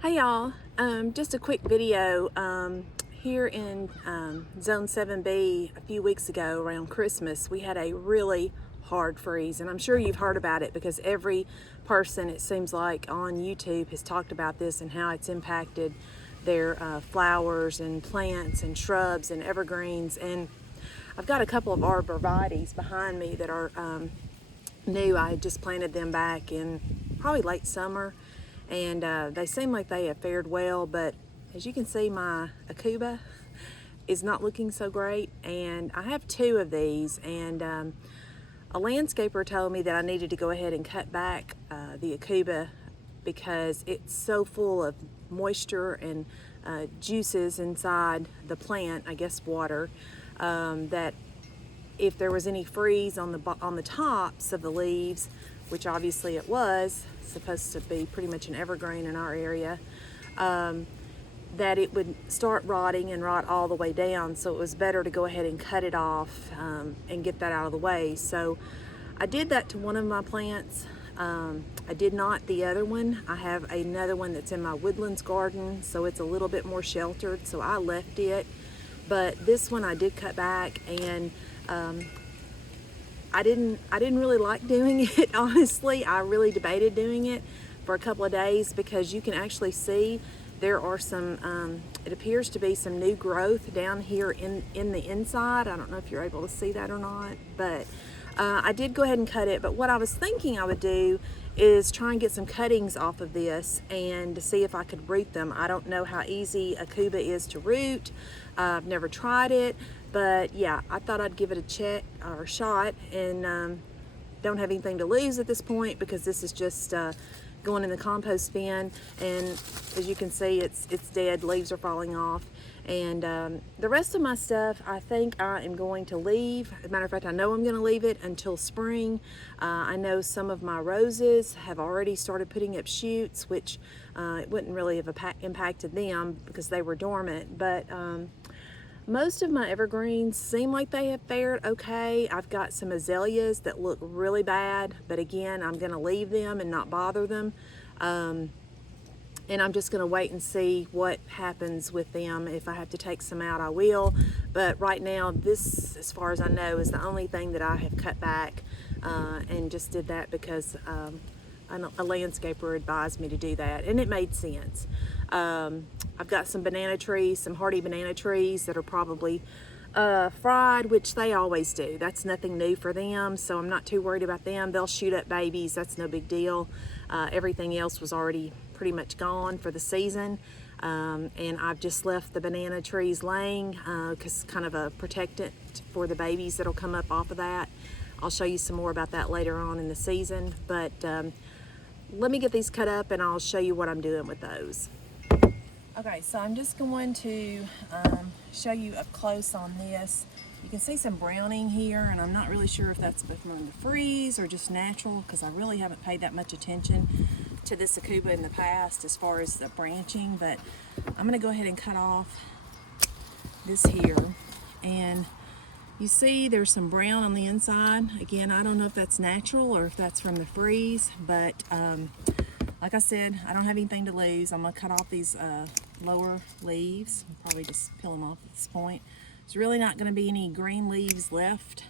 Hey y'all, just a quick video. Here in Zone 7B a few weeks ago around Christmas, we had a really hard freeze, and I'm sure you've heard about it because every person, it seems like, on YouTube has talked about this and how it's impacted their flowers and plants and shrubs and evergreens. And I've got a couple of arborvitaes behind me that are new. I had just planted them back in probably late summer, and they seem like they have fared well, but as you can see, my Aucuba is not looking so great, and I have two of these, and a landscaper told me that I needed to go ahead and cut back the Aucuba because it's so full of moisture and juices inside the plant, I guess water, that if there was any freeze on the tops of the leaves, which obviously it was, supposed to be pretty much an evergreen in our area, that it would start rotting and rot all the way down. So it was better to go ahead and cut it off and get that out of the way. So I did that to one of my plants. I did not the other one. I have another one that's in my woodlands garden, so it's a little bit more sheltered, so I left it. But this one I did cut back, and I didn't really like doing it, honestly. I really debated doing it for a couple of days because you can actually see there are some, it appears to be some new growth down here in the inside. I don't know if you're able to see that or not, but I did go ahead and cut it. But what I was thinking I would do is try and get some cuttings off of this and to see if I could root them. I don't know how easy Aucuba is to root. I've never tried it, but yeah, I thought I'd give it a check or a shot, and don't have anything to lose at this point because this is just going in the compost bin, and as you can see, it's dead. Leaves are falling off, and the rest of my stuff I think I am going to leave. As a matter of fact, I know I'm going to leave it until spring. I know some of my roses have already started putting up shoots, which it wouldn't really have impacted them because they were dormant, but most of my evergreens seem like they have fared okay. I've got some azaleas that look really bad, but again, I'm going to leave them and not bother them. And I'm just going to wait and see what happens with them. If I have to take some out, I will. But right now, this, as far as I know, is the only thing that I have cut back, and just did that because a landscaper advised me to do that, and it made sense. I've got some banana trees, some hardy banana trees that are probably fried, which they always do. That's nothing new for them, so I'm not too worried about them. They'll shoot up babies, that's no big deal. Everything else was already pretty much gone for the season, and I've just left the banana trees laying because kind of a protectant for the babies that'll come up off of that. I'll show you some more about that later on in the season, but let me get these cut up and I'll show you what I'm doing with those. Okay, so I'm just going to show you up close on this. You can see some browning here, and I'm not really sure if that's from the freeze or just natural because I really haven't paid that much attention to this Aucuba in the past as far as the branching, but I'm going to go ahead and cut off this here, and you see there's some brown on the inside. Again, I don't know if that's natural or if that's from the freeze, but like I said, I don't have anything to lose. I'm going to cut off these lower leaves. I'll probably just peel them off at this point. There's really not going to be any green leaves left.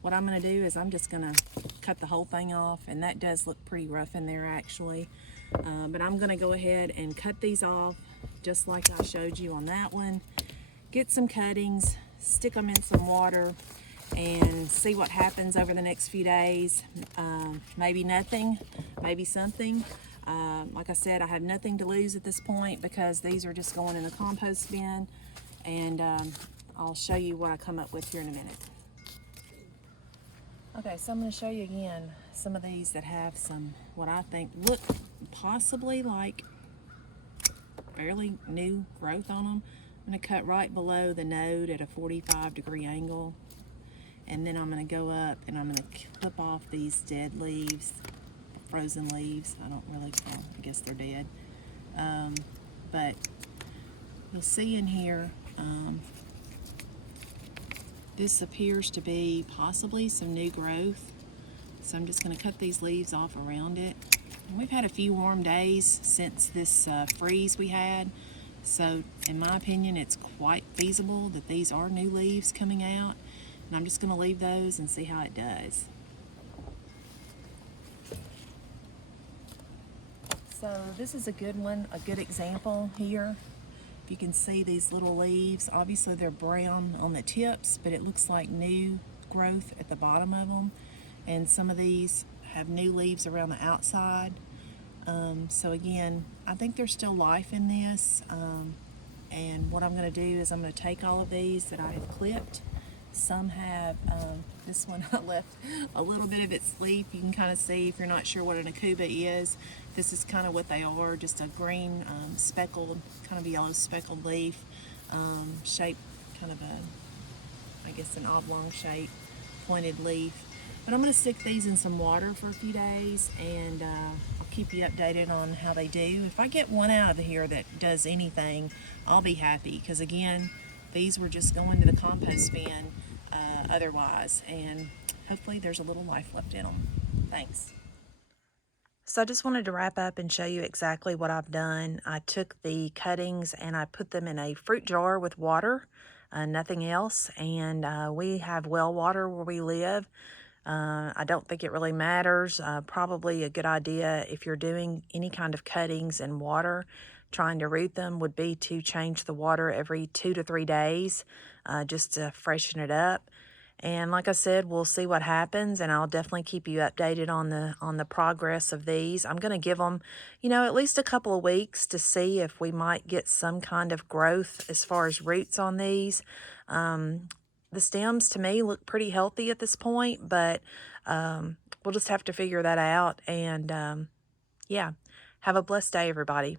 What I'm going to do is I'm just going to cut the whole thing off, and that does look pretty rough in there actually. But I'm going to go ahead and cut these off just like I showed you on that one. Get some cuttings, stick them in some water, and see what happens over the next few days. Maybe nothing, maybe something. Like I said, I have nothing to lose at this point because these are just going in the compost bin, and I'll show you what I come up with here in a minute. Okay, so I'm going to show you again some of these that have some, what I think look possibly like fairly new growth on them. I'm going to cut right below the node at a 45-degree angle, and then I'm going to go up and I'm going to clip off these dead leaves, frozen leaves. I don't really know, I guess they're dead. But you'll see in here, this appears to be possibly some new growth. So I'm just going to cut these leaves off around it. We've had a few warm days since this freeze we had, so in my opinion it's quite feasible that these are new leaves coming out, and I'm just going to leave those and see how it does. So this is a good one, a good example here. You can see these little leaves. Obviously they're brown on the tips, but it looks like new growth at the bottom of them. And some of these have new leaves around the outside. So again, I think there's still life in this. And what I'm going to do is I'm going to take all of these that I have clipped. Some have, this one I left a little bit of its leaf. You can kind of see, if you're not sure what an Aucuba is, this is kind of what they are, just a green speckled, kind of yellow speckled leaf, shaped kind of I guess an oblong shape, pointed leaf. But I'm going to stick these in some water for a few days, and I'll keep you updated on how they do. If I get one out of here that does anything, I'll be happy, because again, these were just going to the compost bin otherwise, and hopefully there's a little life left in them. Thanks. So I just wanted to wrap up and show you exactly what I've done. I took the cuttings and I put them in a fruit jar with water, nothing else, and we have well water where we live. I don't think it really matters. Probably a good idea if you're doing any kind of cuttings in water, trying to root them, would be to change the water every 2 to 3 days, just to freshen it up. And like I said, we'll see what happens, and I'll definitely keep you updated on the progress of these. I'm going to give them, at least a couple of weeks to see if we might get some kind of growth as far as roots on these. The stems to me look pretty healthy at this point, but we'll just have to figure that out. And yeah, have a blessed day, everybody.